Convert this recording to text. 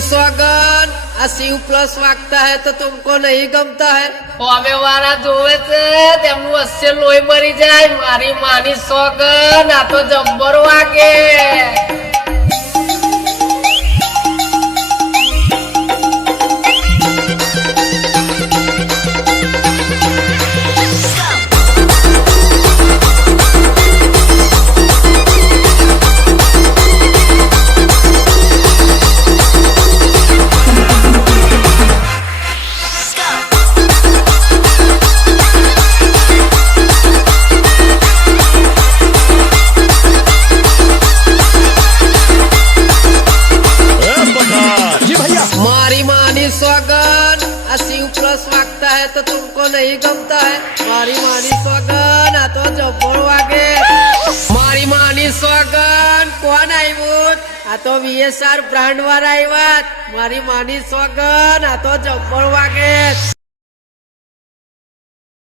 स्वागत शिव प्लस वागता है तो तुमको नहीं गमता है અમે વાળા જોવે છે તેમનું અસ્ય લોહી મરી જાય મારી માની સોગન આ તો જબ્બર વાગે स्वागत शिव प्लस वागता है तो तुमको नहीं गमता है मारी मानी स्वागत आ तो जब्बर वागे मारी मानी स्वागत कोण આવ્યું આ તો VSR બ્રાન્ડ વાળા આવ્યા મારી માની स्वागत आ तो जब्बर वागे।